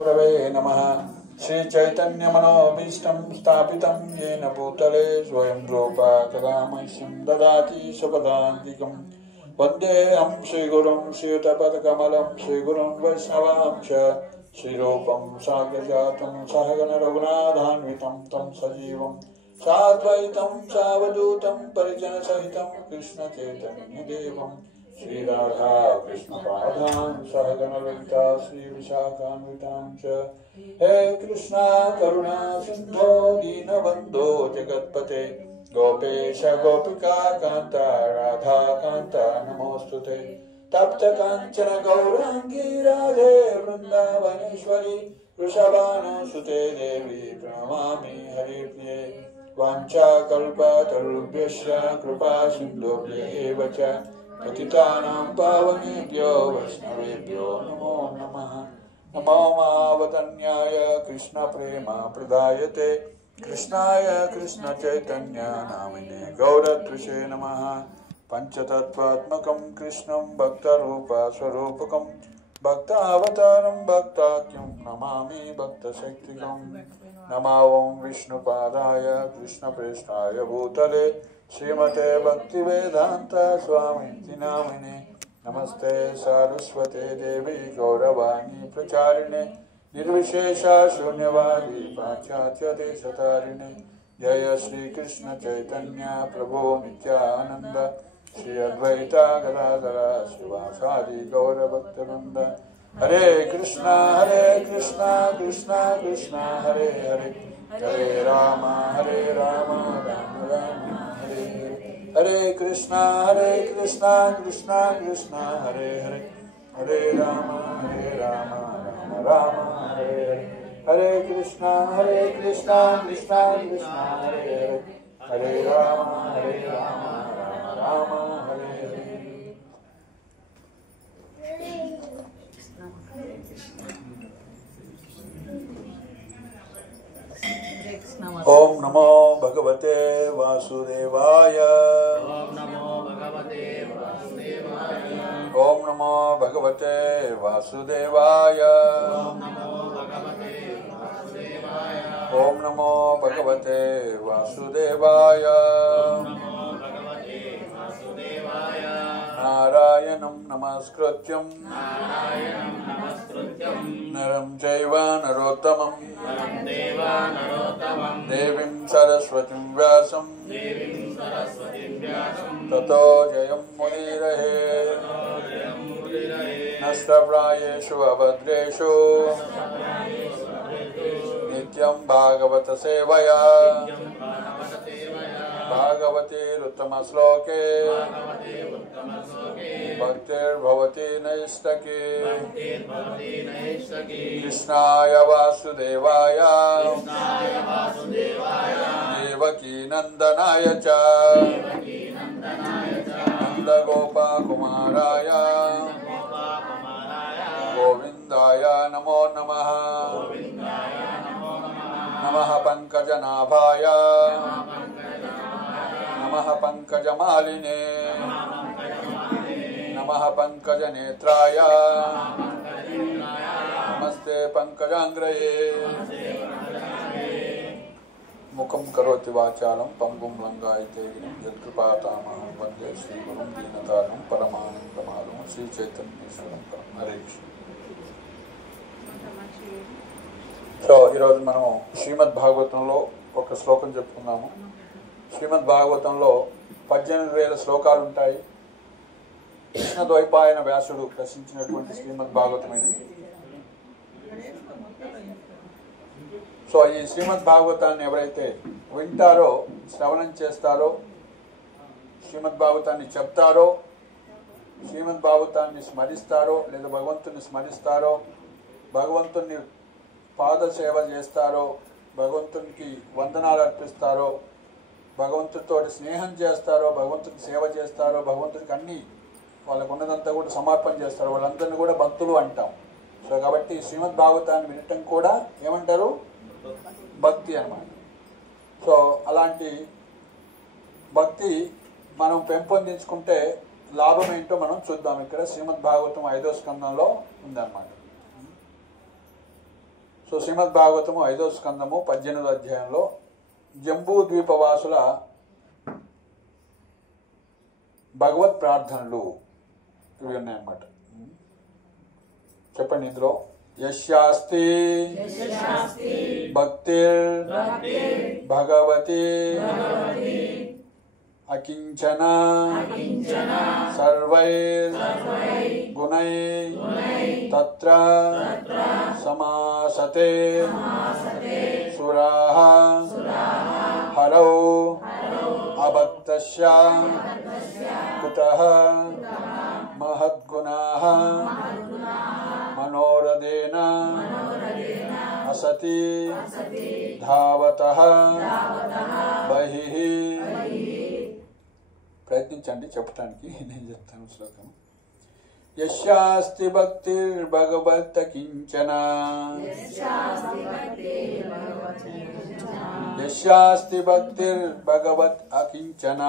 गुरवे नमः। श्रीचैतन्यमनोभीष्टं स्थापितं येन भूतले स्वयं रूपा कदा मह्यं ददाति स्वपदान्तिकं। वन्देऽहं श्रीगुरुं श्रीयुतपदकमलं श्रीगुरुं वैष्णवांश श्रीरूपं साग्रजातं सहगण रघुनाथान्वितं तं सजीवं साद्वैतं सावधूतं परिजनसहितं कृष्णचैतन्यदेवं श्री राधा कृष्ण पादान सहगण ललिता श्री विशाखान्वितां च। हे कृष्णा करुणा सिंधो दीनबंधो जगत्पते गोपेश गोपिका कांता राधा कांता नमोस्तुते। तप्त कांचन गौरांगी राधे वृंदावनेश्वरी वृषभानुसुते देवी प्रणमामि हरिप्रिये। वाञ्छाकल्पतरुभ्यश्च कृपा सिन्धुभ्येव च पतितानां पावनेभ्यो वैष्णवेभ्यो नमो नमः। नमो मावतन्याय कृष्णप्रेमप्रदायते कृष्णाय कृष्णचैतन्य नामिने गौरत्विषे नमः। पञ्चतत्त्वात्मकं कृष्णं भक्तरूपस्वरूपकं भक्तावतारं भक्ताख्यं नमामि भक्तशक्तिकं। नमो विष्णुपादाय कृष्णप्रेष्ठाय भूतले श्रीमते भक्तिवेदांत स्वामी नामिने। नमस्ते सारस्वते देवी गौरवाणी प्रचारिणे निर्विशेषा शून्यवादी पाश्चात्य देशतारिणे। जय श्री कृष्ण चैतन्य प्रभु नित्यानंद श्री अद्वैता गदाधर शिवासादि गौरभक्तवृंद। हरे कृष्णा कृष्णा कृष्णा हरे हरे हरे राम राम राम हरे कृष्णा कृष्णा कृष्णा हरे हरे हरे राम राम राम हरे हरे। हरे कृष्णा कृष्णा कृष्णा हरे हरे हरे राम राम हरे हरे। ओम नमो भगवते वासुदेवाय। ओम नमो भगवते वासुदेवाय। ओम नमो भगवते वासुदेवाय। ओम नमो भगवते वासुदेवाय। ओम नमो भगवते वासुदेवाय। ओम नमो भगवते वासुदेवाय। नारायणं नमस्कृत्यं नरं चैव नरोत्तमं देवीं सरस्वतीं व्यासं ततो जयं मुदीरये। नष्टप्रायेषु अभद्रेषु नित्यं भागवत सेवया भागवतीरुत्तमश्लोके भक्तिर्भवति नैष्ठकी। कृष्णाय वासुदेवाय देवकी नंदनाय च नंदगोपकुमाराय गोविंदाय नमो नमः। नमः पंकजनाभाय नमः पंकजमालिने नमः पंकजनेत्राय नमस्ते पंकजांग्रये। मुखं करोति वाचालं पंगुं लंघयते गिरिं यत्कृपातमहं वन्दे श्रीगुरुं दीनतारिणं परमानन्दमाधवं श्रीचैतन्येश्वरं हरे कृष्ण। సో ఈరోజు మనం శ్రీమద్ భాగవతంలో ఒక శ్లోకం చెప్పుకున్నాము. శ్రీమద్ భాగవతంలో 18,000 శ్లోకాలు ఉంటాయి. కృష్ణ ద్వైపాయన వ్యాసుడు రచించినటువంటి శ్రీమద్ భాగవతం ఇది. సో ఈ శ్రీమద్ భాగవతాన్ని ఎవరైతే వింటారో, శ్రవణం చేస్తారో, శ్రీమద్ భాగవతాన్ని చెప్తారో, శ్రీమద్ భాగవతాన్ని స్మరిస్తారో లేదా భగవంతుని స్మరిస్తారో, భగవంతుని పాద సేవ చేస్తారో, భగవంతునికి వందనాలు అర్పిస్తారో, భగవంతుడితో స్నేహం చేస్తారో, భగవంతుడికి సేవ చేస్తారో, భగవంతుడికి అన్ని వాళ్ళకు ఉన్నదంతా కూడా సమర్పణ చేస్తారు, వాళ్ళందరినీ కూడా భక్తులు అంటాం. సో కాబట్టి శ్రీమద్ భాగవతాన్ని వినటం కూడా ఏమంటారు? భక్తి అన్నమాట. సో అలాంటి భక్తి మనం పెంపొందించుకుంటే లాభం ఏంటో మనం చూద్దాం. ఇక్కడ శ్రీమద్ భాగవతం 5వ స్కందంలో ఉందన్నమాట. సో శ్రీమద్ భాగవతము 5వ స్కందము 18వ అధ్యాయంలో జంబూ ద్వీపవాసుల భగవత్ ప్రార్థనలు ఇవి ఉన్నాయన్నమాట. చెప్పండి ఇందులో. యస్యాస్తి భక్తిర్ భగవతి అకించన సర్వైర్ గుణై తత్ర సమాసతే సురాః హరౌ అభక్తస్య కుతః మహద్గుణాః మనోరథేన అసతి ధావతః బహిః. ప్రయత్నించండి చెప్పడానికి, నేను చెప్తాను శ్లోకం. యస్యాస్తి భక్తిర్భగవత్ కించన యస్యాస్తి భక్తిర్భగవత్ అకించన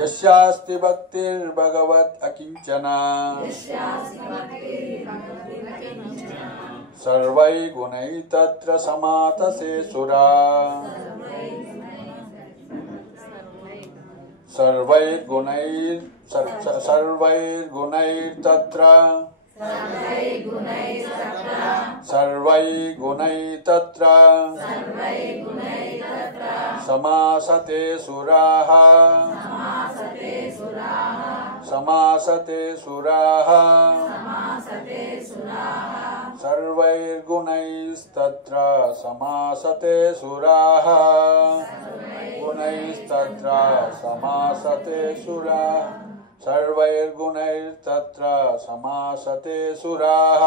యస్యాస్తి భక్తిర్భగవత్ అకించన సర్వై గుణై తత్ర సమాతసే సురా సర్వైర్గుణైర్తత్ర సమాసతే సురాః సర్వైర్గుణైస్తత్ర సమాసతే సురాః గుణైస్తత్ర సమాసతే సురాః సర్వైర్గుణైస్తత్ర సమాసతే సురాః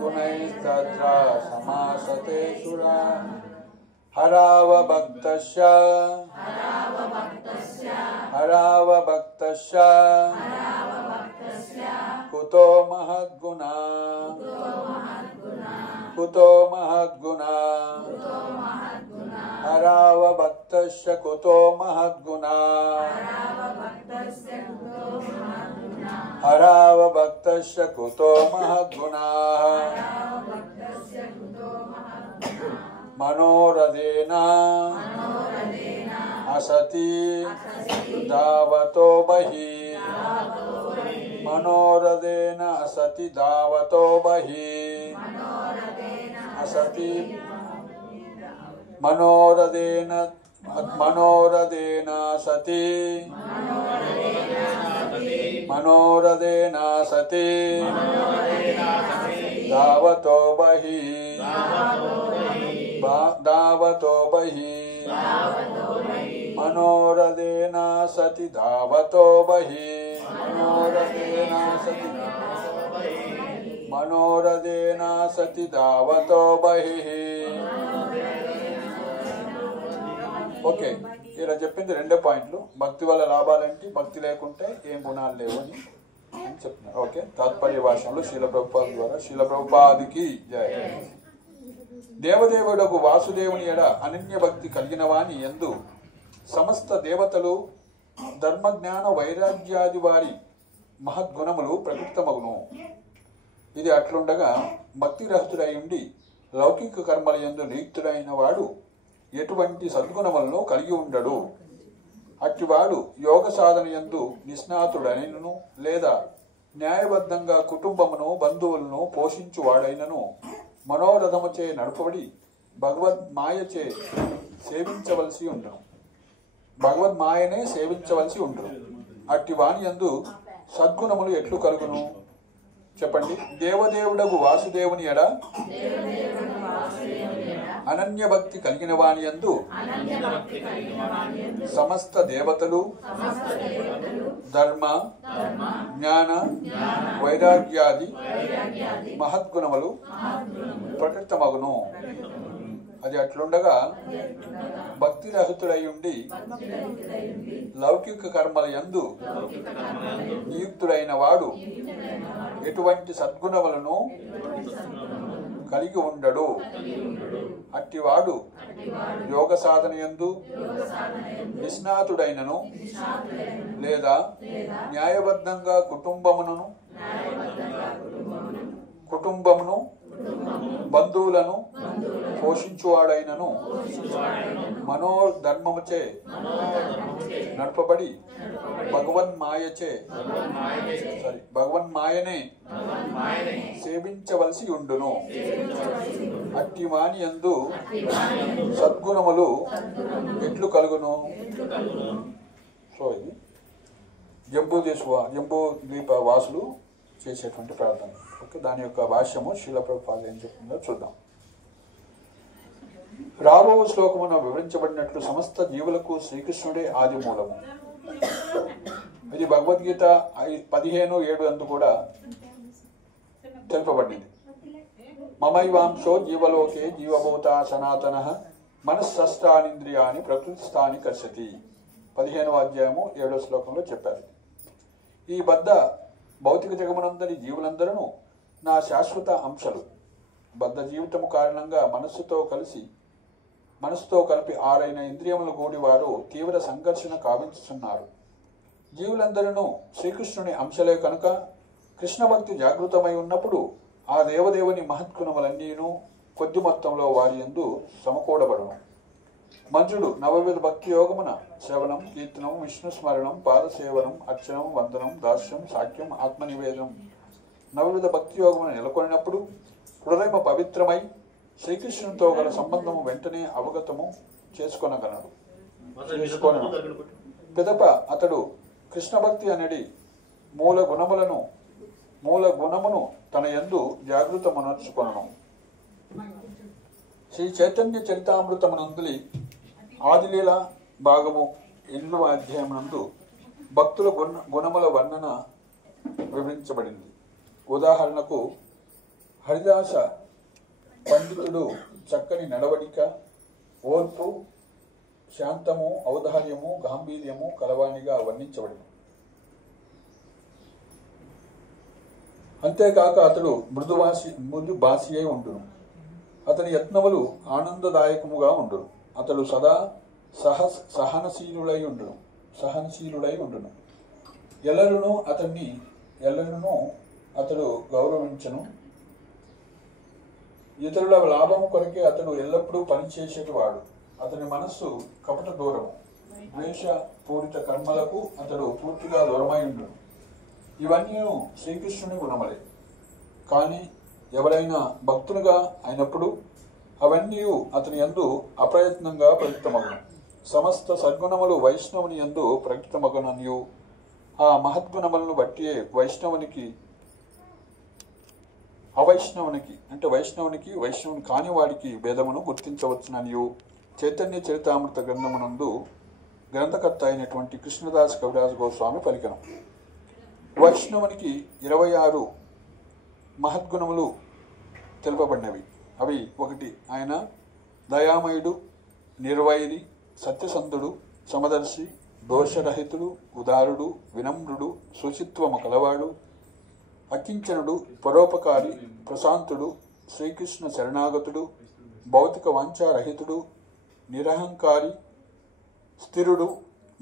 గుణైస్తత్ర సమాసతే సురాః హరావభక్తస్య కుతో మహద్గుణా హరావభక్తస్య కుతో మహద్గుణా హరావభక్తస్య కుతో మహద్గుణాః మనోరథేన అసతి ధావతో బహిః మనోరథేన అసతి ధావతో బహిః అసతి మనోరథేన సతి ధావతో బహిః మనోరథేన సతి ధావతో బహిః మనోరథేన సతి ధావతో బహిః. ఓకే, ఇలా చెప్పింది 2 పాయింట్లు. భక్తి వల్ల లాభాలేంటి, భక్తి లేకుంటే ఏం గుణాలు లేవు అని చెప్తున్నారు. ఓకే, తాత్పర్య భాషలో శీల ప్రభుపాద ద్వారా శీల ప్రభుపాదికి జయ. దేవదేవుడకు వాసుదేవుని ఎడ అనన్య భక్తి కలిగిన వాని యందు సమస్త దేవతలు ధర్మజ్ఞాన వైరాగ్యాది వారి మహద్గుణములు ప్రకృతమగును. ఇది అట్లుండగా భక్తి రహితుడై ఉండి లౌకిక కర్మల యందు నియుక్తుడైన వాడు ఎటువంటి సద్గుణములను కలిగి ఉండడు. అట్టివాడు యోగ సాధన యందు నిష్ణాతుడైనను లేదా న్యాయబద్ధంగా కుటుంబమును బంధువులను పోషించువాడైనను మనోరథముచే నడుపబడి భగవద్మాయచే సేవించవలసి ఉండును. భగవద్మాయనే సేవించవలసి ఉండును. అట్టి వాని యందు సద్గుణములు ఎట్లు కలుగును చెప్పండి. దేవదేవుడగు వాసుదేవుని ఎడ అనన్య భక్తి కలిగిన వాని యందు సమస్త దేవతలు ధర్మ జ్ఞాన వైరాగ్యాది మహద్గుణములు ప్రకృతమగును. అది అట్లుండగా భక్తి రహితుడై ఉండి లౌకిక కర్మల యందు నియుక్తుడైన వాడు ఎటువంటి సద్గుణములను కలిగి ఉండడు. అట్టివాడు యోగ సాధన యందు నిష్ణాతుడైనను లేదా న్యాయబద్ధంగా కుటుంబమును కుటుంబమును బంధువులను పోషించువాడైనను మనోధర్మముచే నడపబడి భగవన్మాయనే సేవించవలసి ఉండును. అట్టి వాని యందు సద్గుణములు ఎట్లు కలుగును. సో ఇది జంబూ ద్వీప వాసులు చేసేటువంటి ప్రార్థన. ఓకే, దాని యొక్క భాష్యము శ్రీల ప్రభుపాదులు ఏం చెప్తుందో చూద్దాం. రాబో శ్లోకమున వివరించబడినట్లు సమస్త జీవులకు శ్రీకృష్ణుడే ఆది మూలము. ఇది భగవద్గీత 15:7 అందు కూడా తెలుపబడింది. మమైవాంశో జీవలోకే జీవభూత సనాతన మనస్సష్టానింద్రియాని ప్రకృతిస్థాని కర్షతి. 15వ అధ్యాయము 7వ శ్లోకంలో చెప్పారు. ఈ బద్ధ భౌతిక జగమునందరి జీవులందరూ నా శాశ్వత అంశలు. బద్ధ జీవితము కారణంగా మనస్సుతో కలిపి 6 ఇంద్రియములు కూడి వారు తీవ్ర సంఘర్షణ కావించుతున్నారు. జీవులందరూ శ్రీకృష్ణుని అంశలే కనుక కృష్ణ భక్తి జాగృతమై ఉన్నప్పుడు ఆ దేవదేవుని మహత్గుణములన్నీను కొద్ది మొత్తంలో వారి యందు సమకూడబడును. మంజుడు నవవిధ భక్తి యోగమున శ్రవణం, కీర్తనం, విష్ణు స్మరణం, పాదసేవనం, అర్చనం, వందనం, దాస్యం, సాఖ్యం, ఆత్మనివేదనం నవవిధ భక్తి యోగమున నెలకొనినప్పుడు హృదయము పవిత్రమై శ్రీకృష్ణునితో గల సంబంధము వెంటనే అవగతము చేసుకొనగలడు. పిదప అతడు కృష్ణ భక్తి అనేది మూల గుణమును తన యందు జాగృతమనర్చుకొనను. శ్రీ చైతన్య చరితామృతమునందులి ఆదిలీల భాగము 8వ అధ్యాయమునందు భక్తుల గుణముల వర్ణన వివరించబడింది. ఉదాహరణకు హరిదాస పండితుడు చక్కని నడవడిక, ఓర్పు, శాంతము, ఔదార్యము, గాంభీర్యము కలవానిగా వర్ణించబడింది. అంతేకాక అతడు మృదు భాషి అయి ఉండును. అతని యత్నములు ఆనందదాయకముగా ఉండును. అతడు సదా సహనశీలుడై ఉండును. ఎల్లరును అతడు గౌరవించను. ఇతరుల లాభము కొరకే అతడు ఎల్లప్పుడూ పనిచేసేటివాడు. అతని మనస్సు కపట దూరము. ద్వేషపూరిత కర్మలకు అతడు పూర్తిగా దూరమై ఉండును. ఇవన్నీ శ్రీకృష్ణుని గుణములే. కానీ ఎవరైనా భక్తులుగా అయినప్పుడు అవన్నీ అతని యందు అప్రయత్నంగా ప్రకటితమగును. సమస్త సద్గుణములు వైష్ణవుని యందు ప్రకటితమగుననియు ఆ మహద్గుణములను బట్టి వైష్ణవునికి కాని వాడికి భేదమును గుర్తించవచ్చుననియు చైతన్య చరితామృత గ్రంథమునందు గ్రంథకర్త అయినటువంటి కృష్ణదాస్ కవిరాజ గోస్వామి పలికను. వైష్ణవునికి 26 మహద్గుణములు తెలుపబడినవి. అవి 1 ఆయన దయామయుడు, నిర్వైరి, సత్యసంధుడు, సమదర్శి, దోషరహితుడు, ఉదారుడు, వినమ్రుడు, శుచిత్వము కలవాడు, అకించనుడు, పరోపకారి, ప్రశాంతుడు, శ్రీకృష్ణ శరణాగతుడు, భౌతిక వాంఛారహితుడు, నిరహంకారి, స్థిరుడు,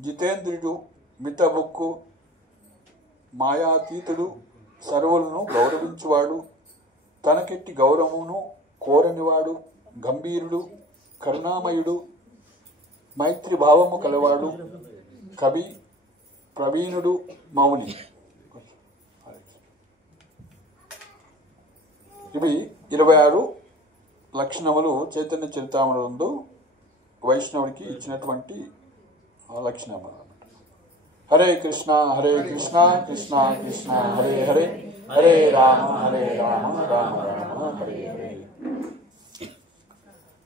జితేంద్రుడు, మితబుక్కు, మాయాతీతుడు, సర్వులను గౌరవించువాడు, తనకెట్టి గౌరవమును కోరనివాడు, గంభీరుడు, కరుణామయుడు, మైత్రిభావము కలవాడు, కవి, ప్రవీణుడు, మౌని. ఇవి 26 లక్షణములు చైతన్య చరితామృతంలో వైష్ణవుడికి ఇచ్చినటువంటి లక్షణములు. హరే కృష్ణ కృష్ణ కృష్ణ హరే హరే, హరే రామ రామ రామ హరే హరే.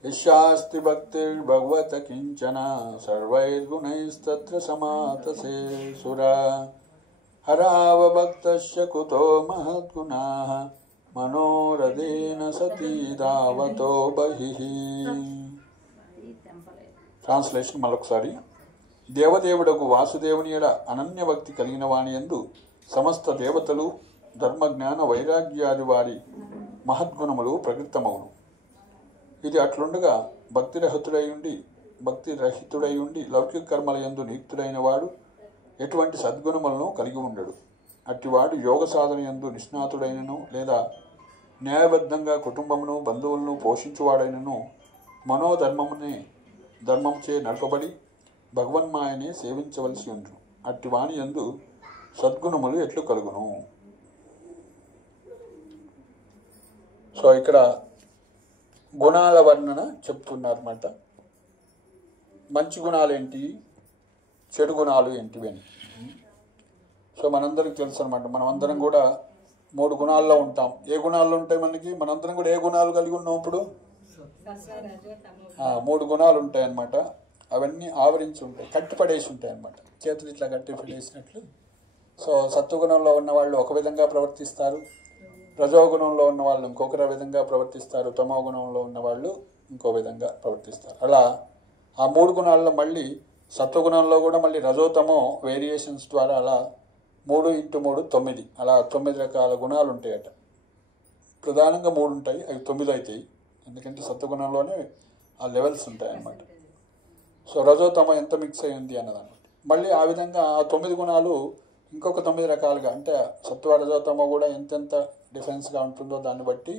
యశాస్తి భక్తిర్భగవత కించన సర్వైర్గుణైస్తత్ర సమాతసే సురా. హరావభక్తస్య కుతో మహద్గుణాః మనోరథేన సతీ దావతో బహిః. ట్రాన్స్లేషన్ మరొకసారి. దేవదేవుడకు వాసుదేవుని యెడ అనన్య భక్తి కలిగిన వాని యందు సమస్త దేవతలు ధర్మజ్ఞాన వైరాగ్యాది వారి మహద్గుణములు ప్రకృతమవును. ఇది అట్లుండగా భక్తిరహితుడై ఉండి లౌకిక కర్మల యందు నియుక్తుడైన వాడు ఎటువంటి సద్గుణములను కలిగి ఉండడు. అట్టివాడు యోగ సాధన యందు నిష్ణాతుడైనను లేదా న్యాయబద్ధంగా కుటుంబమును బంధువులను పోషించువాడైనను ధర్మంచే నడపబడి భగవన్మాయని సేవించవలసి ఉండు. అట్టి వాని యందు సద్గుణములు ఎట్లు కలుగును. సో ఇక్కడ గుణాల వర్ణన చెప్తున్నారన్నమాట. మంచి గుణాలు ఏంటి, చెడు గుణాలు ఏంటివి అని. సో మనందరికి తెలుసు అనమాట. మనం అందరం కూడా 3 గుణాల్లో ఉంటాం. ఏ గుణాల్లో ఉంటాయి మనకి? మనందరం కూడా ఏ గుణాలు కలిగి ఉన్నాం ఇప్పుడు? 3 గుణాలు ఉంటాయి అన్నమాట. అవన్నీ ఆవరించి ఉంటాయి, కట్టిపడేసి ఉంటాయి అన్నమాట. చేతులు ఇట్లా కట్టి పడేసినట్లు. సో సత్వగుణంలో ఉన్న వాళ్ళు ఒక విధంగా ప్రవర్తిస్తారు, రజోగుణంలో ఉన్న వాళ్ళు ఇంకొక విధంగా ప్రవర్తిస్తారు, తమో గుణంలో ఉన్న వాళ్ళు ఇంకో విధంగా ప్రవర్తిస్తారు. అలా ఆ 3 గుణాల్లో మళ్ళీ సత్వగుణంలో కూడా మళ్ళీ రజోతమో వేరియేషన్స్ ద్వారా అలా 3 × 3 9, అలా 9 రకాల గుణాలు ఉంటాయట. ప్రధానంగా 3 ఉంటాయి, అవి 9 అవుతాయి. ఎందుకంటే సత్వగుణంలోనే ఆ లెవెల్స్ ఉంటాయి అన్నమాట. సో రజోతమ ఎంత మిక్స్ అయ్యింది అన్నదన్నమాట. మళ్ళీ ఆ విధంగా ఆ 9 గుణాలు ఇంకొక 9 రకాలుగా, అంటే సత్వ రజోతమ కూడా ఎంతెంత డిఫరెన్స్గా ఉంటుందో దాన్ని బట్టి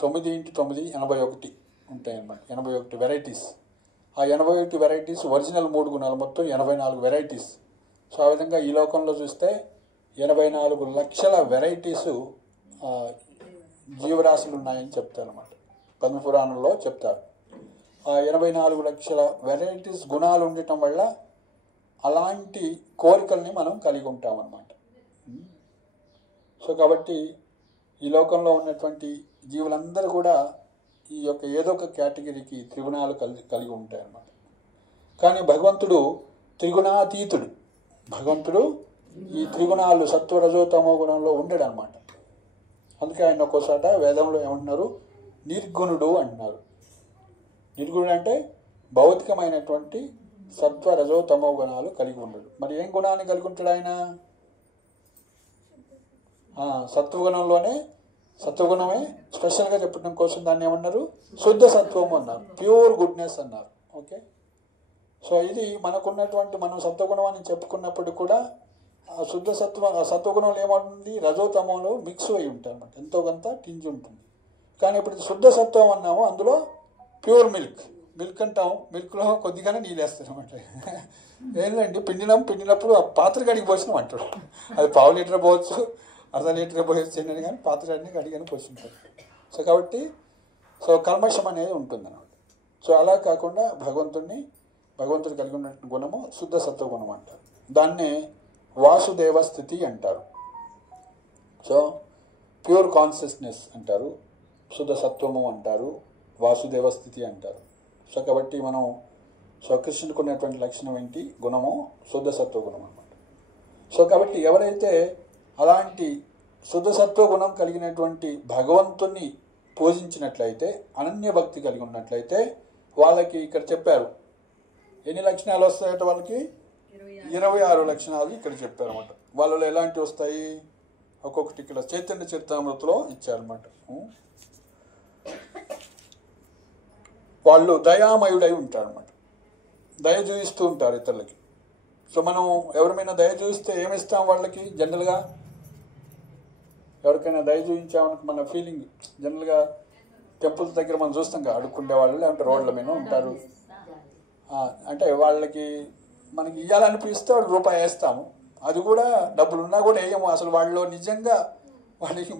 9 × 9 81 ఉంటాయి అన్నమాట. 81 వెరైటీస్. ఆ 81 వెరైటీస్ ఒరిజినల్ 3 గుణాలు మొత్తం 84 వెరైటీస్. సో ఆ విధంగా ఈ లోకంలో చూస్తే 84 లక్షల వెరైటీసు జీవరాశులు ఉన్నాయని చెప్తారు అన్నమాట. పద్మపురాణంలో చెప్తారు. ఆ 84 లక్షల వెరైటీస్ గుణాలు ఉండటం వల్ల అలాంటి కోరికల్ని మనం కలిగి ఉంటామన్నమాట. సో కాబట్టి ఈ లోకంలో ఉన్నటువంటి జీవులందరూ కూడా ఈ యొక్క ఏదో ఒక కేటగిరీకి త్రిగుణాలు కలిగి ఉంటాయన్నమాట. కానీ భగవంతుడు త్రిగుణాతీతుడు. భగవంతుడు ఈ త్రిగుణాలు సత్వ రజోతమో గుణంలో ఉండడు అనమాట. అందుకే ఆయన ఒక్కోసాట వేదంలో ఏమంటున్నారు? నిర్గుణుడు అంటున్నారు. నిర్గుణుడు అంటే భౌతికమైనటువంటి సత్వ రజోతమో గుణాలు కలిగి ఉండడు. మరి ఏం గుణాన్ని కలిగి ఉంటాడు ఆయన? సత్వగుణంలోనే, సత్వగుణమే స్పెషల్గా చెప్పడం కోసం దాన్ని ఏమన్నారు? శుద్ధ సత్వము అన్నారు, ప్యూర్ గుడ్నెస్ అన్నారు. ఓకే. సో ఇది మనకున్నటువంటి, మనం సత్వగుణం అని చెప్పుకున్నప్పుడు కూడా శుద్ధ సత్వగుణంలో ఏమవుతుంది? రజోతమంలో మిక్స్ అయి ఉంటాయి అన్నమాట. ఎంతో కొంత టింజ్ ఉంటుంది. కానీ ఇప్పుడు శుద్ధ సత్వం అన్నాము, అందులో ప్యూర్ మిల్క్ అంటాం. మిల్క్లో కొద్దిగానే నీళ్ళు వేస్తాం అన్నమాట. ఏంటండి పిండినప్పుడు ఆ పాత్ర కడిగి పోసినాం అంటాడు. అది 1/2 లీటర్ పోవచ్చు, 1/2 లీటర్ పోయొచ్చు అని, కానీ పాత్ర అన్నీ కడిగానే పోసింటారు. సో కాబట్టి కల్మషం అనేది ఉంటుంది అన్నమాట. సో అలా కాకుండా భగవంతుడు కలిగి ఉన్న గుణము శుద్ధ సత్వగుణం అంటారు. దాన్నే వాసుదేవ స్థితి అంటారు. సో ప్యూర్ కాన్షియస్నెస్ అంటారు, శుద్ధ సత్వము అంటారు, వాసుదేవ స్థితి అంటారు. సో కాబట్టి మనం కృష్ణుడికి ఉన్నటువంటి లక్షణం ఏంటి? గుణము శుద్ధ సత్వగుణం అన్నమాట. సో కాబట్టి ఎవరైతే అలాంటి శుద్ధ సత్వగుణం కలిగినటువంటి భగవంతుణ్ణి పూజించినట్లయితే, అనన్య భక్తి కలిగి ఉన్నట్లయితే, వాళ్ళకి ఇక్కడ చెప్పారు ఎన్ని లక్షణాలు వస్తాయట? వాళ్ళకి 26 లక్షణాలు ఇక్కడ చెప్పారు అన్నమాట. వాళ్ళలో ఎలాంటివి వస్తాయి? ఒక్కొక్కటి ఇక్కడ చైతన్య చరితామృతలో ఇచ్చారన్నమాట. వాళ్ళు దయామయుడై ఉంటారన్నమాట. దయ చూపిస్తూ ఉంటారు ఇతరులకి. సో మనం ఎవరిమైనా దయ చూపిస్తే ఏమిస్తాం వాళ్ళకి? జనరల్గా ఎవరికైనా దయ చూపించామని మన ఫీలింగ్, జనరల్గా టెంపుల్స్ దగ్గర మనం చూస్తాం కదా, అడుక్కుండే వాళ్ళు, లేదంటే రోడ్ల మీద ఉంటారు. అంటే వాళ్ళకి మనకి ఇవ్వాలనిపిస్తే ₹1 వేస్తాము. అది కూడా డబ్బులున్నా కూడా వేయము. అసలు వాళ్ళు నిజంగా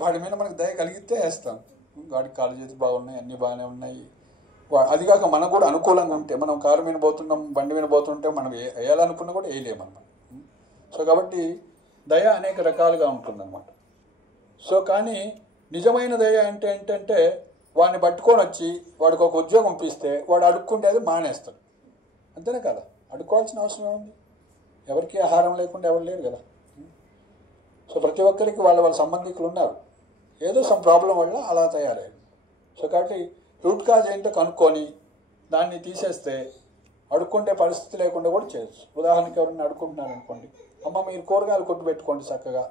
వాడి మీద మనకు దయ కలిగితే వేస్తాం. వాడికి కాళ్ళు చేతి బాగున్నాయి, అన్నీ బాగానే ఉన్నాయి. అది కాక మనకు కూడా అనుకూలంగా ఉంటే, మనం కారు మీద పోతున్నాం, బండి మీద పోతుంటే మనం వేయాలనుకున్నా కూడా వేయలేము అన్నమాట. సో కాబట్టి దయ అనేక రకాలుగా ఉంటుందన్నమాట. సో కానీ నిజమైన దయ అంటే ఏంటంటే, వాడిని పట్టుకొని వచ్చి వాడికి ఒక ఉద్యోగం ఇప్పిస్తే వాడు అడుక్కుంటే మానేస్తాడు. అంతేనే కదా? అడుక్కోవాల్సిన అవసరం ఏముంది? ఎవరికి ఆహారం లేకుండా ఎవరు లేరు కదా. సో ప్రతి ఒక్కరికి వాళ్ళ సంబంధికులు ఉన్నారు, ఏదో సమ్ ప్రాబ్లం వల్ల అలా తయారయ్యారు. సో కాబట్టి రూట్ కాజ్ ఏంటో కనుక్కొని దాన్ని తీసేస్తే అడుక్కుంటే పరిస్థితి లేకుండా కూడా చేయొచ్చు. ఉదాహరణకి ఎవరైనా అడుక్కుంటున్నారు అనుకోండి, అమ్మ మీరు కూరగాయలు కొట్టు పెట్టుకోండి చక్కగా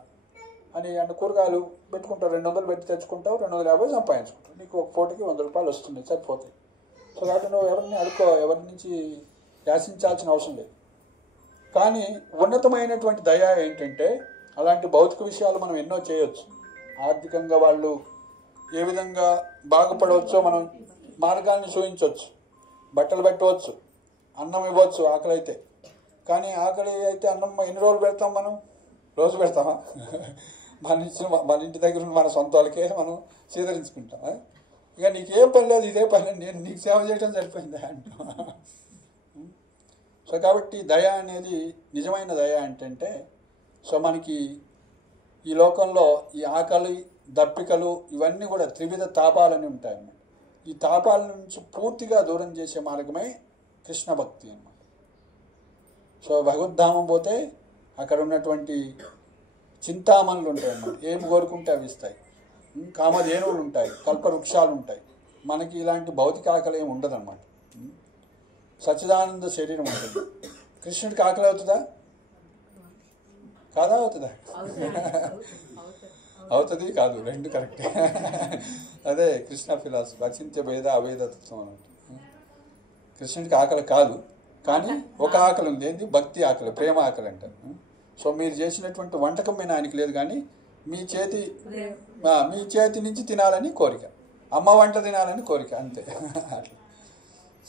అని, అంటే కూరగాయలు పెట్టుకుంటావు, 200 పెట్టి తెచ్చుకుంటావు, 250 సంపాదించుకుంటావు, నీకు ఒక పూటకి ₹100 వస్తుంది, సరిపోతాయి. సో కాబట్టి నువ్వు ఎవరిని ఎవరి నుంచి యాచించాల్సిన అవసరం లేదు. కానీ ఉన్నతమైనటువంటి దయ ఏంటంటే, అలాంటి భౌతిక విషయాలు మనం ఎన్నో చేయొచ్చు. ఆర్థికంగా వాళ్ళు ఏ విధంగా బాగుపడవచ్చో మనం మార్గాన్ని చూపించవచ్చు, బట్టలు పెట్టవచ్చు, అన్నం ఇవ్వచ్చు ఆకలి అయితే. కానీ ఆకలి అయితే అన్నం ఎన్ని రోజులు పెడతాం మనం? రోజు పెడతామా? మన ఇంటి దగ్గర ఉన్న మన సొంత వాళ్ళకే మనం స్వీకరించుకుంటాం. ఇక నీకేం పని లేదు, ఇదే పని, నేను నీకు సేవ చేయడం సరిపోయిందా అంటాం. సో కాబట్టి దయ అనేది నిజమైన దయ ఏంటంటే, సో మనకి ఈ లోకంలో ఈ ఆకలి, దప్పికలు ఇవన్నీ కూడా త్రివిధ తాపాలని ఉంటాయన్నమాట. ఈ తాపాల నుంచి పూర్తిగా దూరం చేసే మార్గమే కృష్ణ భక్తి అన్నమాట. సో భగవద్ధామం పోతే అక్కడ ఉన్నటువంటి చింతామణులు ఉంటాయి అన్నమాట. ఏం కోరుకుంటే అవి ఇస్తాయి. కామధేనువులు ఉంటాయి, కల్పవృక్షాలు ఉంటాయి. మనకి ఇలాంటి భౌతిక ఆకలి ఏమి ఉండదు అన్నమాట. సచ్చిదానంద శరీరం ఉంటుంది. కృష్ణుడికి ఆకలి అవుతుందా? కాదా? అవుతుందా? అవుతుంది, కాదు, రెండు కరెక్టే. అదే కృష్ణ ఫిలాసఫీ, అచింత్య భేద అభేదత్వం అన్నట్టు. కృష్ణుడికి ఆకలి కాదు, కానీ ఒక ఆకలి ఉంది, ఏంటి? భక్తి ఆకలి, ప్రేమ ఆకలి అంటారు. సో మీరు చేసినటువంటి వంటకం మీద ఆయనకి లేదు, కానీ మీ చేతి నుంచి తినాలని కోరిక, అమ్మ వంట తినాలని కోరిక, అంతే.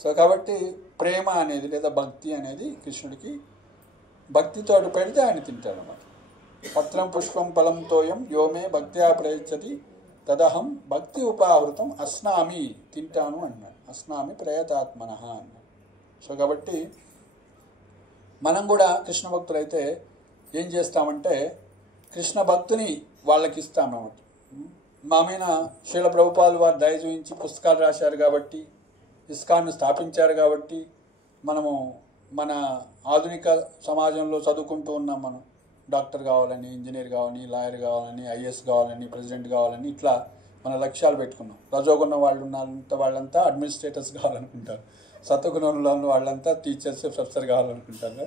సో కాబట్టి ప్రేమ అనేది లేదా భక్తి అనేది కృష్ణుడికి, భక్తితో పెడితే ఆయన తింటాడు అన్నమాట. పత్రం పుష్పం ఫలం తోయం యోమే భక్త్యా ప్రయచ్చతి తదహం భక్తి ఉపాహృతం అస్నామి, తింటాను అన్నాడు. అస్నామి ప్రయతాత్మన అన్నాడు. సో కాబట్టి మనం కూడా కృష్ణ భక్తులైతే ఏం చేస్తామంటే కృష్ణ భక్తిని వాళ్ళకి ఇస్తామన్నమాట. మా మీద శ్రీల ప్రభుపాదులు వారు దయ చూపించి పుస్తకాలు రాశారు కాబట్టి, ఇస్కాన్ను స్థాపించారు కాబట్టి, మనము మన ఆధునిక సమాజంలో చదువుకుంటూ ఉన్నాం. మనం డాక్టర్ కావాలని, ఇంజనీర్ కావాలని, లాయర్ కావాలని, ఐఏఎస్ కావాలని, ప్రెసిడెంట్ కావాలని, ఇట్లా మన లక్ష్యాలు పెట్టుకున్నాం. రజోగుణం వాళ్ళు ఉన్నంత వాళ్ళంతా అడ్మినిస్ట్రేటర్స్ కావాలనుకుంటారు, సత్వగుణంలో ఉన్న వాళ్ళంతా టీచర్స్, ప్రొఫెసర్ కావాలనుకుంటారు.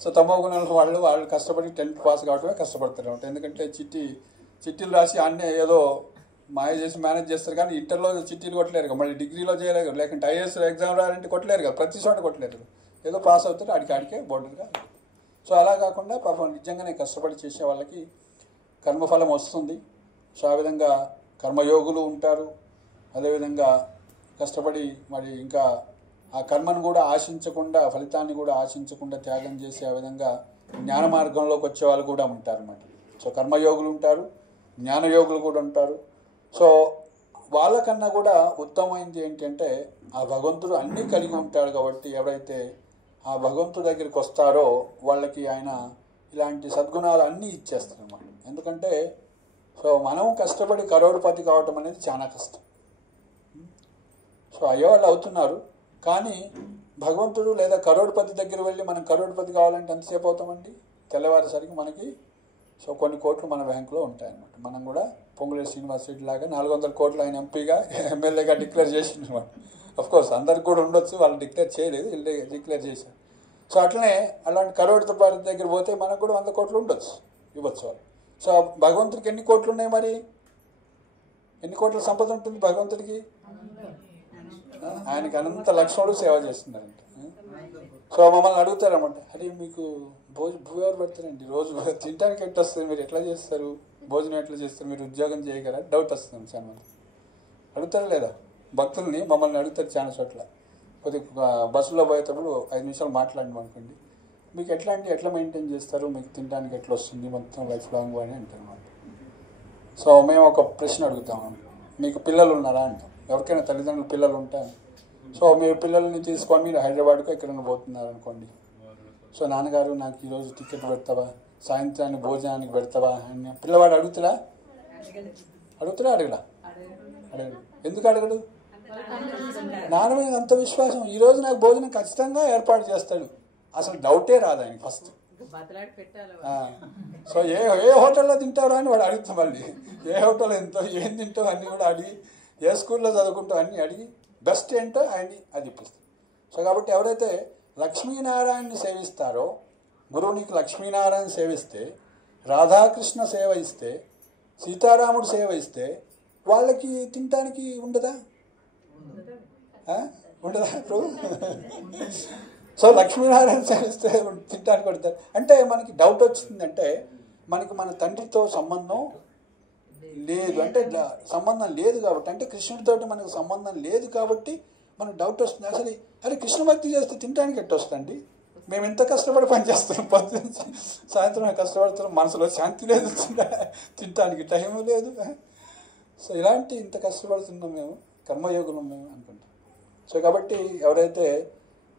సో తమో గుణంలో వాళ్ళు కష్టపడి 10th పాస్ కావడమే కష్టపడతారు అనమాట. ఎందుకంటే చిట్టీలు రాసి అన్నీ ఏదో మాయ చేసి మేనేజ్ చేస్తారు, కానీ ఇంటర్లో చిట్టీలు కొట్టలేరు కదా, మళ్ళీ డిగ్రీలో చేయలేరు, లేకుంటే ఐఏఎస్ ఎగ్జామ్ రాయాలంటే కొట్టలేరు కదా, ప్రతి చోట కొట్టలేరు, ఏదో పాస్ అవుతారు ఆడికే బోర్డర్గా. సో అలా కాకుండా పాపం నిజంగానే కష్టపడి చేసే వాళ్ళకి కర్మఫలం వస్తుంది. సో ఆ విధంగా కర్మయోగులు ఉంటారు. అదేవిధంగా కష్టపడి మరి ఇంకా ఆ కర్మను కూడా ఆశించకుండా, ఫలితాన్ని కూడా ఆశించకుండా త్యాగం చేసి ఆ విధంగా జ్ఞాన మార్గంలోకి వచ్చే వాళ్ళు కూడా ఉంటారు అన్నమాట. సో కర్మయోగులు ఉంటారు, జ్ఞానయోగులు కూడా ఉంటారు. సో వాళ్ళకన్నా కూడా ఉత్తమమైనది ఏంటంటే ఆ భగవంతుడు అన్నీ కలిగి ఉంటాడు కాబట్టి ఎవరైతే ఆ భగవంతుడి దగ్గరికి వస్తారో వాళ్ళకి ఆయన ఇలాంటి సద్గుణాలు అన్నీ ఇచ్చేస్తారు అన్నమాట. ఎందుకంటే సో మనం కష్టపడి కరోడుపతి కావటం అనేది చాలా కష్టం. సో అయ్యేవాళ్ళు అవుతున్నారు, కానీ భగవంతుడు లేదా కరోడుపతి దగ్గర వెళ్ళి మనం కరోడుపతి కావాలంటే ఎంతసేపు అవుతామండి? తెల్లవారేసరికి మనకి సో కొన్ని కోట్లు మన బ్యాంకులో ఉంటాయన్నమాట. మనం కూడా పొంగులేటి శ్రీనివాస్ రెడ్డి లాగా 400 కోట్లు ఆయన ఎంపీగా, ఎమ్మెల్యేగా డిక్లేర్ చేసిందన్నమాట. అఫ్కోర్స్ అందరికి కూడా ఉండొచ్చు, వాళ్ళు డిక్లేర్ చేయలేదు, వీళ్ళు డిక్లేర్ చేశారు. సో అట్లనే అలాంటి కరోడుపతి దగ్గర పోతే మనకు కూడా 100 కోట్లు ఉండొచ్చు, ఇవ్వచ్చు వాళ్ళు. సో భగవంతుడికి ఎన్ని కోట్లు ఉన్నాయి? మరి ఎన్ని కోట్ల సంపద ఉంటుంది భగవంతుడికి? ఆయనకి అనంత లక్ష్మణుడు సేవ చేస్తున్నారంట. సో మమ్మల్ని అడుగుతారన్నమాట, అరే మీకు భూయారు పెడతారండి, రోజు తినడానికి ఎట్లా వస్తుంది, మీరు ఎట్లా చేస్తారు, భోజనం ఎట్లా చేస్తారు, మీరు ఉద్యోగం చేయగలరా? డౌట్ వస్తుంది చాలా మంది. అడుగుతారా లేదా? భక్తుల్ని మమ్మల్ని అడుగుతారు చాలా చోట్ల. కొద్దిగా బస్సులో పోయేటప్పుడు 5 నిమిషాలు మాట్లాడినాం అనుకోండి, మీకు ఎట్లా అంటే ఎట్లా మెయింటైన్ చేస్తారు, మీకు తినడానికి ఎట్లా వస్తుంది, మొత్తం లైఫ్ లాంగ్ అని అంటారు అన్నమాట. సో మేము ఒక ప్రశ్న అడుగుతాము, మీకు పిల్లలు ఉన్నారా అంటాం. ఎవరికైనా తల్లిదండ్రులు పిల్లలు ఉంటారు. సో మీ పిల్లల్ని తీసుకొని మీరు హైదరాబాద్కు ఎక్కడైనా పోతున్నారు అనుకోండి. సో నాన్నగారు నాకు ఈరోజు టికెట్ పెడతావా, సాయంత్రానికి భోజనానికి పెడతావా అని పిల్లవాడు అడుగుతాడా? అడగడా? అడగడు. ఎందుకు అడగడు? నాన్న మీద అంత విశ్వాసం, ఈరోజు నాకు భోజనం ఖచ్చితంగా ఏర్పాటు చేస్తాడు, అసలు డౌటే రాదు ఆయన ఫస్ట్. సో ఏ హోటల్లో తింటారో అని వాడు అడుగుతాం. మళ్ళీ ఏ హోటల్ ఎంతో, ఏం తింటావు అన్నీ కూడా అడిగి, ఏ స్కూల్లో చదువుకుంటావు అన్నీ అడిగి బెస్ట్ ఏంటో ఆయన్ని అది ఇప్పిస్తాం. సో కాబట్టి ఎవరైతే లక్ష్మీనారాయణని సేవిస్తారో, గురువునికి లక్ష్మీనారాయణ సేవిస్తే, రాధాకృష్ణ సేవ ఇస్తే, సీతారాముడు సేవ ఇస్తే వాళ్ళకి తినటానికి ఉండదా? ఉండదా ఇప్పుడు? సో లక్ష్మీనారాయణ సేవిస్తే తినటానికి కొడతారు. అంటే మనకి డౌట్ వచ్చిందంటే మనకి మన తండ్రితో సంబంధం లేదు అంటే సంబంధం లేదు కాబట్టి, అంటే కృష్ణుడితోటి మనకు సంబంధం లేదు కాబట్టి మనకు డౌట్ వస్తుంది. అసలు అరే కృష్ణ భక్తి చేస్తే తినడానికి ఎట్టు వస్తుంది? మేము ఎంత కష్టపడి పనిచేస్తున్నాం, పొద్దున్న సాయంత్రం కష్టపడుతున్నాం, మనసులో శాంతి లేదు, తినడానికి టైం లేదు. సో ఇలాంటి ఇంత కష్టపడుతున్నాం మేము, కర్మయోగులు మేము అనుకుంటాం. సో కాబట్టి ఎవరైతే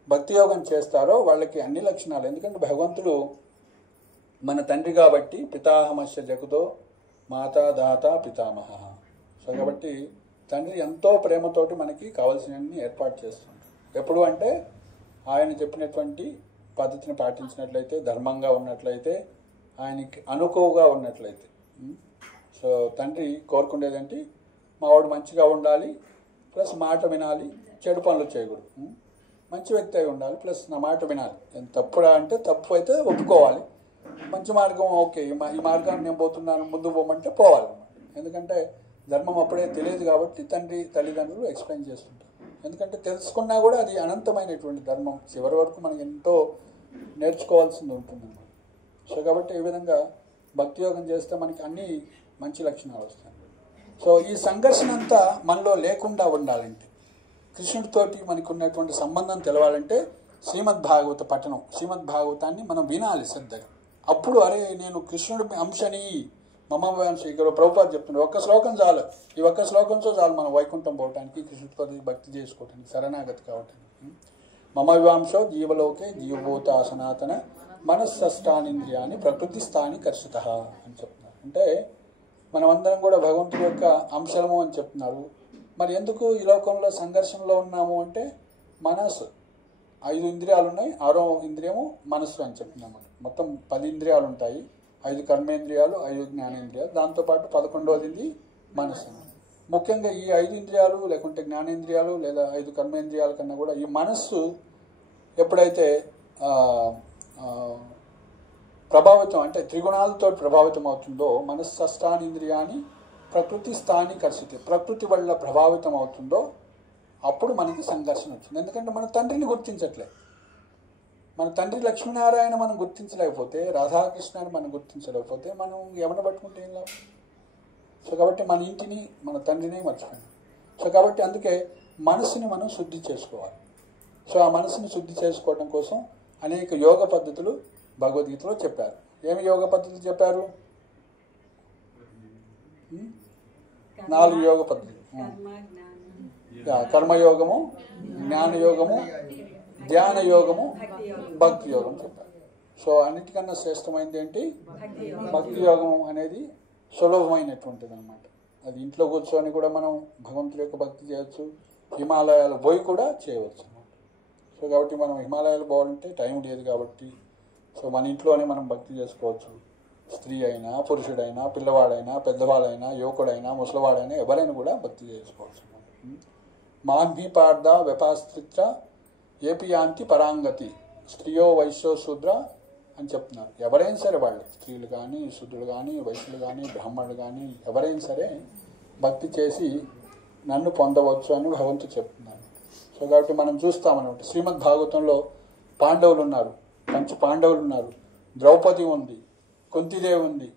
భక్తి యోగం చేస్తారో వాళ్ళకి అన్ని లక్షణాలు, ఎందుకంటే భగవంతుడు మన తండ్రి కాబట్టి పితాహమస్య జగతో మాతా దాత పితామహ. సో కాబట్టి తండ్రి ఎంతో ప్రేమతోటి మనకి కావాల్సినవన్నీ ఏర్పాటు చేస్తుంటారు. ఎప్పుడు అంటే ఆయన చెప్పినటువంటి పద్ధతిని పాటించినట్లయితే, ధర్మంగా ఉన్నట్లయితే, ఆయనకి అనుకువగా ఉన్నట్లయితే. సో తండ్రి కోరుకునేదంటే మావాడు మంచిగా ఉండాలి, ప్లస్ మాట వినాలి, చెడు పనులు చేయకూడదు. మంచి వ్యక్తి అయి ఉండాలి, ప్లస్ నా మాట వినాలి. తప్పుడా అంటే తప్పు అయితే ఒప్పుకోవాలి, మంచి మార్గం ఓకే ఈ మార్గాన్ని నేను పోతున్నాను ముందు పోమంటే పోవాలి. ఎందుకంటే ధర్మం అప్పుడే తెలియదు కాబట్టి తల్లిదండ్రులు ఎక్స్ప్లెయిన్ చేస్తుంటారు. ఎందుకంటే తెలుసుకున్నా కూడా అది అనంతమైనటువంటి ధర్మం, చివరి వరకు మనకి ఎంతో నేర్చుకోవాల్సింది ఉంటుందన్నమాట. సో కాబట్టి ఈ విధంగా భక్తి యోగం చేస్తే మనకి అన్ని మంచి లక్షణాలు వస్తాయి. సో ఈ సంఘర్షణ అంతా మనలో లేకుండా ఉండాలంటే, కృష్ణుడితోటి మనకు ఉన్నటువంటి సంబంధం తెలవాలంటే శ్రీమద్ భాగవత పఠనం, శ్రీమద్ భాగవతాన్ని మనం వినాలి శ్రద్ధగా. అప్పుడు అరే నేను కృష్ణుడి అంశని మమవంశ, ఇక్కడ ప్రభుపాద చెప్తున్నాడు, ఒక్క శ్లోకం చాలు, ఈ ఒక్క శ్లోకంతో చాలు మనం వైకుంఠం పోవటానికి, కృష్ణుడితో భక్తి చేసుకోవటానికి, శరణాగతి కావటానికి. మమవివాంశో జీవలోకే జీవభూత సనాతన మనస్సష్టానింద్రియాన్ని ప్రకృతి స్థాని కర్షిత అని చెప్తున్నారు. అంటే మనమందరం కూడా భగవంతుడి యొక్క అంశము అని చెప్తున్నారు. మరి ఎందుకు ఈ లోకంలో సంఘర్షణలో ఉన్నాము అంటే, మనస్సు 5 ఇంద్రియాలు ఉన్నాయి, 6వ ఇంద్రియము మనస్సు అని చెప్తున్నాము. మొత్తం 10 ఇంద్రియాలు ఉంటాయి, 5 కర్మేంద్రియాలు, 5 జ్ఞానేంద్రియాలు, దాంతోపాటు 11వది మనస్సు. ముఖ్యంగా ఈ 5 ఇంద్రియాలు లేకుంటే జ్ఞానేంద్రియాలు లేదా 5 కర్మేంద్రియాల కన్నా కూడా ఈ మనస్సు ఎప్పుడైతే ప్రభావితం అంటే త్రిగుణాలతో ప్రభావితం అవుతుందో, మనస్సష్టానింద్రియాన్ని ప్రకృతి స్థాని కర్షితే, ప్రకృతి వల్ల ప్రభావితం అవుతుందో అప్పుడు మనకి సంఘర్షణ వచ్చింది. ఎందుకంటే మన తండ్రిని గుర్తించట్లేదు, మన తండ్రి లక్ష్మీనారాయణ మనం గుర్తించలేకపోతే, రాధాకృష్ణని మనం గుర్తించలేకపోతే మనం ఎవరిని పట్టుకుంటే ఏం లాభం? సో కాబట్టి మన ఇంటిని మన తండ్రిని మర్చిపోయాం. సో కాబట్టి అందుకే మనసుని మనం శుద్ధి చేసుకోవాలి. సో ఆ మనసుని శుద్ధి చేసుకోవడం కోసం అనేక యోగ పద్ధతులు భగవద్గీతలో చెప్పారు. ఏమి యోగ పద్ధతులు చెప్పారు? 4 యోగ పద్ధతులు: కర్మయోగము, జ్ఞానయోగము, ధ్యాన యోగము, భక్తి యోగం చెప్పారు. సో అన్నిటికన్నా శ్రేష్టమైనది ఏంటి? భక్తి యోగం అనేది సులభమైనటువంటిది అనమాట. అది ఇంట్లో కూర్చొని కూడా మనం భగవంతుడి యొక్క భక్తి చేయవచ్చు, హిమాలయాలు పోయి కూడా చేయవచ్చు అనమాట. సో కాబట్టి మనం హిమాలయాలు పోవాలంటే టైం లేదు కాబట్టి, సో మన ఇంట్లోనే మనం భక్తి చేసుకోవచ్చు. స్త్రీ అయినా, పురుషుడైనా, పిల్లవాడైనా, పెద్దవాళ్ళైనా, యువకుడైనా, ముసలివాడైనా ఎవరైనా కూడా భక్తి చేసుకోవచ్చు. మాన్వి పార్థ వ్యపాస్త్రిత్ర ఏపి యాంతి పరాంగతి స్త్రీయో వైశ్యో శూద్ర అని చెప్తున్నారు. ఎవరైనా సరే వాళ్ళు, స్త్రీలు కానీ, శూద్రులు కానీ, వైశ్యులు కానీ, బ్రాహ్మణులు కానీ ఎవరైనా సరే భక్తి చేసి నన్ను పొందవచ్చు అని భగవంతుడు చెప్తున్నారు. సో కాబట్టి మనం చూస్తామన్నమాట, శ్రీమద్ భాగవతంలో పాండవులు ఉన్నారు, 5 పాండవులు ఉన్నారు, ద్రౌపది ఉంది, కుంతిదేవి ఉంది,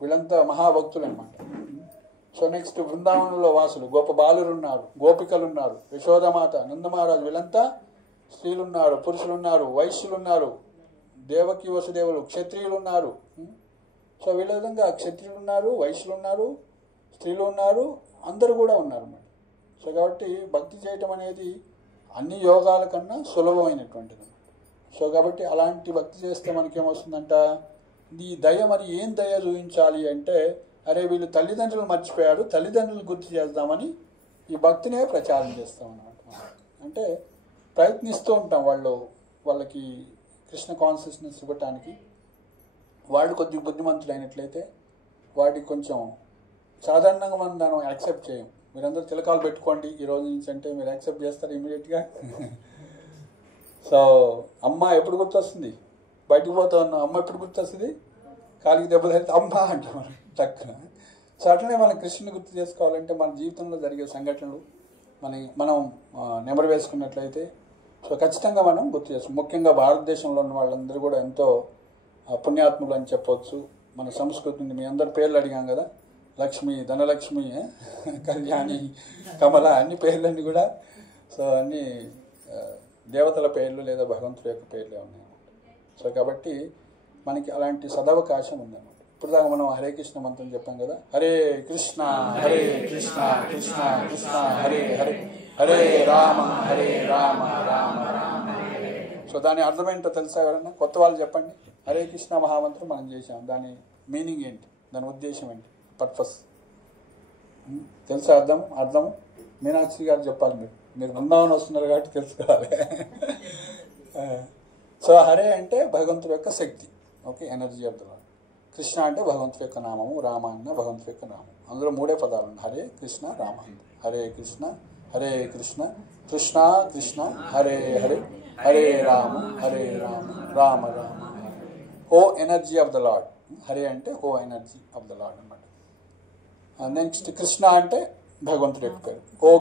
వీళ్ళంతా మహాభక్తులు అనమాట. సో నెక్స్ట్ బృందావనంలో వాసులు, గోప బాలురు ఉన్నారు, గోపికలు ఉన్నారు, యశోదమాత, నందమహారాజు, వీళ్ళంతా స్త్రీలు ఉన్నారు, పురుషులు ఉన్నారు, వైశ్యులు ఉన్నారు, దేవకి వసుదేవులు, క్షత్రియులు ఉన్నారు. సో వీళ్ళ విధంగా క్షత్రియులు ఉన్నారు, వైశ్యులు ఉన్నారు, స్త్రీలు ఉన్నారు, అందరూ కూడా ఉన్నారు అన్నమాట. సో కాబట్టి భక్తి చేయటం అనేది అన్ని యోగాల కన్నా సులభమైనటువంటిది. సో కాబట్టి అలాంటి భక్తి చేస్తే మనకేమొస్తుందంట, ఈ దయ మరి ఏం దయ చూపించాలి అంటే, అరే వీళ్ళు తల్లిదండ్రులు మర్చిపోయారు, తల్లిదండ్రులు గుర్తు చేద్దామని ఈ భక్తినే ప్రచారం చేస్తాం అన్నమాట. అంటే ప్రయత్నిస్తూ ఉంటాం వాళ్ళకి కృష్ణ కాన్షియస్నెస్ ఇవ్వటానికి. వాళ్ళు కొద్దిగా బుద్ధిమంతులు అయినట్లయితే వాటికి కొంచెం సాధారణంగా మనం దాన్ని యాక్సెప్ట్ చేయం. మీరందరూ తిలకాలు పెట్టుకోండి ఈ రోజు నుంచి అంటే మీరు యాక్సెప్ట్ చేస్తారు ఇమీడియట్గా. సో అమ్మ ఎప్పుడు గుర్తొస్తుంది? బయటకు పోతా ఉన్నాం, అమ్మ ఎప్పుడు గుర్తొస్తుంది? కాలికి దెబ్బ తగిలితే అమ్మ అంటాం టక్కున. సో అట్లనే మనం కృష్ణుని గుర్తు చేసుకోవాలంటే మన జీవితంలో జరిగే సంఘటనలు మనం నెమరు వేసుకున్నట్లయితే సో ఖచ్చితంగా మనం గుర్తు చేస్తాం. ముఖ్యంగా భారతదేశంలో ఉన్న వాళ్ళందరూ కూడా ఎంతో పుణ్యాత్ములు అని చెప్పవచ్చు. మన సంస్కృతిని మీ అందరి పేర్లు అడిగాం కదా, లక్ష్మి, ధనలక్ష్మి, కళ్యాణి, కమల అన్ని పేర్లన్నీ కూడా సో అన్ని దేవతల పేర్లు లేదా భగవంతుడి యొక్క పేర్లే ఉన్నాయి. సో కాబట్టి మనకి అలాంటి సదవకాశం ఉందన్నమాట. ఇప్పుడు దాకా మనం హరే కృష్ణ మంత్రం చెప్పాం కదా, హరే కృష్ణ హరే కృష్ణ కృష్ణ కృష్ణ హరే హరే, హరే రామ రామ రామ హరే. సో దాని అర్థం ఏంటో తెలుసా ఎవరన్నా? కొత్త వాళ్ళు చెప్పండి. హరే కృష్ణ మహామంత్రం మనం చేసాం, దాని మీనింగ్ ఏంటి, దాని ఉద్దేశం ఏంటి, పర్పస్ తెలుసా? అర్థం మీనాక్షి గారు చెప్పాలి. మీరు బృందావనం వస్తున్నారు కాబట్టి తెలుసుకోవాలి. సో హరే అంటే భగవంతుడి యొక్క శక్తి, okay, energy of the lord. Krishna అంటే భగవంతుడి యొక్క నామము, రామ అన్న భగవంతుడి యొక్క నామం. అందులో 3 పదాలు ఉన్నాయి, Hare Krishna Rama. Hare Krishna Krishna Krishna Hare Hare, Hare Rama Rama Rama. O energy of the lord. Hare అంటే O energy of the lord అన్నమాట. నెక్స్ట్ కృష్ణ అంటే భగవంతుడి యొక్క పేరు. ఓ